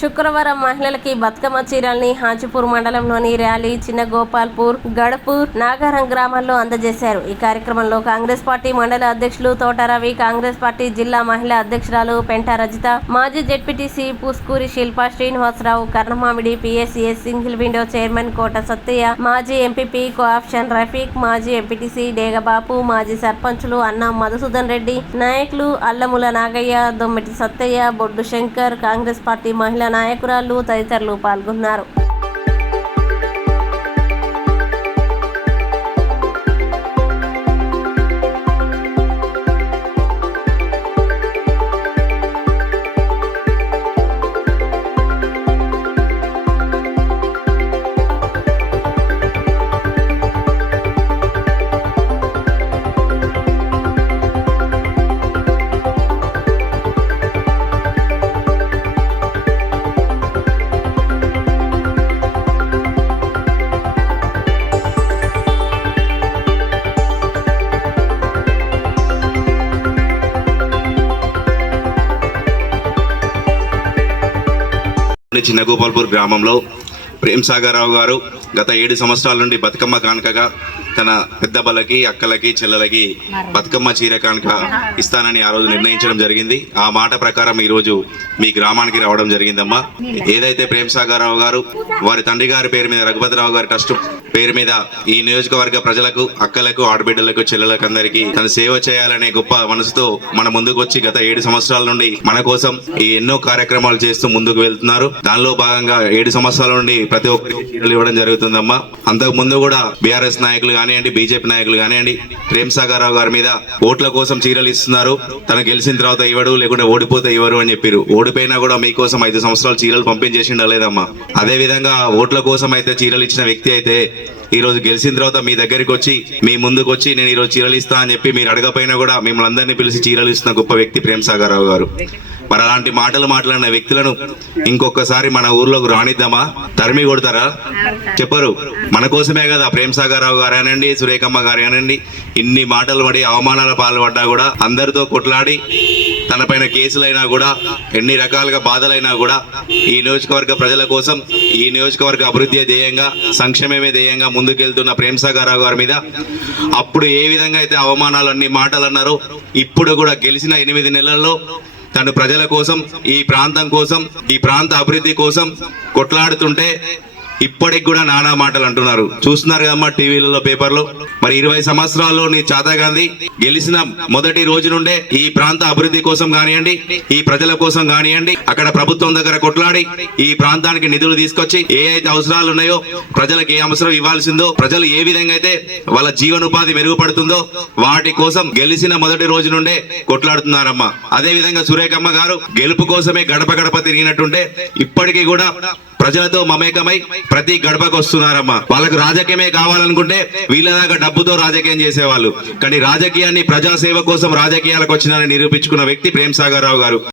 శుక్రవారం మహిళలకి బతుకమ్మ చీరల్ని హాజీపూర్ మండలంలోని ర్యాలీ, చిన్న గోపాల్పూర్, గడపూర్, నాగారం గ్రామాల్లో అందజేశారు. ఈ కార్యక్రమంలో కాంగ్రెస్ పార్టీ మండల అధ్యక్షులు తోట రవి, కాంగ్రెస్ పార్టీ జిల్లా మహిళా అధ్యక్షురాలు పెంట రజిత, మాజీ ZPTC Puskuri Shilpa Srinivasarao, Karnamamidi PSCS single window chairman Kota Sattaiah, మాజీ ఎంపీపీ కోఆప్షన్ రఫీక్, మాజీ ఎంపీటీసీ డేగబాపు, మాజీ సర్పంచులు అన్నం మధుసూదన్ రెడ్డి, నాయకులు అల్లముల నాగయ్య, దొమ్మిటి సత్తయ్య, బొడ్డు శంకర్, కాంగ్రెస్ పార్టీ మహిళా నాయకురాలు తదితరులు పాల్గొన్నారు. చిన్న గోపాల్పూర్ గ్రామంలో ప్రేమ్ సాగర్ రావు గారు గత 7 సంవత్సరాల నుండి బతుకమ్మ కానుకగా తన పెద్ద బలకి, అక్కలకి, చెల్లెలకి బతుకమ్మ చీర కానుక ఇస్తానని ఆ రోజు నిర్ణయించడం జరిగింది. ఆ మాట ప్రకారం ఈ రోజు మీ గ్రామానికి రావడం జరిగిందమ్మా. ఏదైతే ప్రేమ్ సాగర్ రావు గారు వారి తండ్రి గారి పేరు మీద, రఘుపతిరావు గారి ట్రస్ట్ పేరు మీద ఈ నియోజకవర్గ ప్రజలకు, అక్కలకు, ఆడబిడ్డలకు, చెల్లెలకు అందరికీ తన సేవ చేయాలనే గొప్ప మనసుతో మన ముందుకు వచ్చి గత 7 సంవత్సరాల నుండి మన కోసం ఈ ఎన్నో కార్యక్రమాలు చేస్తూ ముందుకు వెళ్తున్నారు. దానిలో భాగంగా 7 సంవత్సరాల నుండి ప్రతి ఒక్కరికి చీరలు ఇవ్వడం జరుగుతుందమ్మా. అంతకు ముందు కూడా బీఆర్ఎస్ నాయకులు కానివ్వండి, బీజేపీ నాయకులు కానివ్వండి, ప్రేమ్ సాగర్ రావు గారి మీద ఓట్ల కోసం చీరలు ఇస్తున్నారు, తను గెలిచిన తర్వాత ఇవ్వడు, లేకుంటే ఓడిపోతే ఇవ్వరు అని చెప్పారు. ఓడిపోయినా కూడా మీకోసం 5 సంవత్సరాలు చీరలు పంపించేసిండ లేదమ్మా. అదే విధంగా ఓట్ల కోసం అయితే చీరలు ఇచ్చిన వ్యక్తి అయితే ఈ రోజు గెలిచిన తర్వాత మీ దగ్గరికి వచ్చి, మీ ముందుకు వచ్చి నేను ఈ రోజు చీరలు ఇస్తా అని చెప్పి మీరు అడగపోయినా కూడా మిమ్మల్ని అందరినీ పిలిచి చీరలు ఇస్తున్న గొప్ప వ్యక్తి ప్రేమ్ సాగర్ రావు గారు. మరి అలాంటి మాటలు మాట్లాడిన వ్యక్తులను ఇంకొకసారి మన ఊర్లోకి రానిద్దామా? తరిమి కొడతారా? చెప్పరు. మన కోసమే కదా ప్రేమ్ సాగర్ రావు గారు అనండి, సురేఖమ్మ గారు అనండి, ఇన్ని మాటలు పడి అవమానాల పాల్పడ్డా కూడా అందరితో కొట్లాడి తన పైన కేసులైనా కూడా, ఎన్ని రకాలుగా బాధలైనా కూడా ఈ నియోజకవర్గ ప్రజల కోసం, ఈ నియోజకవర్గ అభివృద్ధి ధ్యేయంగా, సంక్షేమమే ధ్యేయంగా ముందుకెళ్తున్న ప్రేమ్ సాగర్ రావు గారి మీద అప్పుడు ఏ విధంగా అయితే అవమానాలు, అన్ని మాటలు అన్నారో, ఇప్పుడు కూడా గెలిచిన 8 నెలల్లో తను ప్రజల కోసం, ఈ ప్రాంతం కోసం, ఈ ప్రాంత అభివృద్ధి కోసం కొట్లాడుతుంటే ఇప్పటికి కూడా నానా మాటలు అంటున్నారు. చూస్తున్నారు కదమ్మా టీవీలలో, పేపర్లో. మరి 20 సంవత్సరాల్లో నీ చాతా గాంధీ గెలిచిన మొదటి రోజు నుండే ఈ ప్రాంత అభివృద్ధి కోసం కానివ్వండి, ఈ ప్రజల కోసం కానివ్వండి, అక్కడ ప్రభుత్వం దగ్గర కొట్లాడి ఈ ప్రాంతానికి నిధులు తీసుకొచ్చి ఏ అయితే అవసరాలు ఉన్నాయో, ప్రజలకు ఏ అవసరం ఇవ్వాల్సిందో, ప్రజలు ఏ విధంగా అయితే వాళ్ళ జీవనోపాధి మెరుగుపడుతుందో వాటి కోసం గెలిచిన మొదటి రోజు నుండే కొట్లాడుతున్నారమ్మా. అదే విధంగా సురేఖమ్మ గారు గెలుపు కోసమే గడప గడప తిరిగినట్టుంటే ఇప్పటికీ కూడా ప్రజలతో మమేకమై ప్రతి గడపకు వస్తున్నారమ్మా. వాళ్ళకు రాజకీయమే కావాలనుకుంటే వీళ్ళ దాకా డబ్బుతో రాజకీయం చేసేవాళ్ళు, కానీ రాజకీయాన్ని ప్రజాసేవ కోసం రాజకీయాలకు వచ్చినారని నిరూపించుకున్న వ్యక్తి ప్రేమ్ సాగర్ రావు గారు.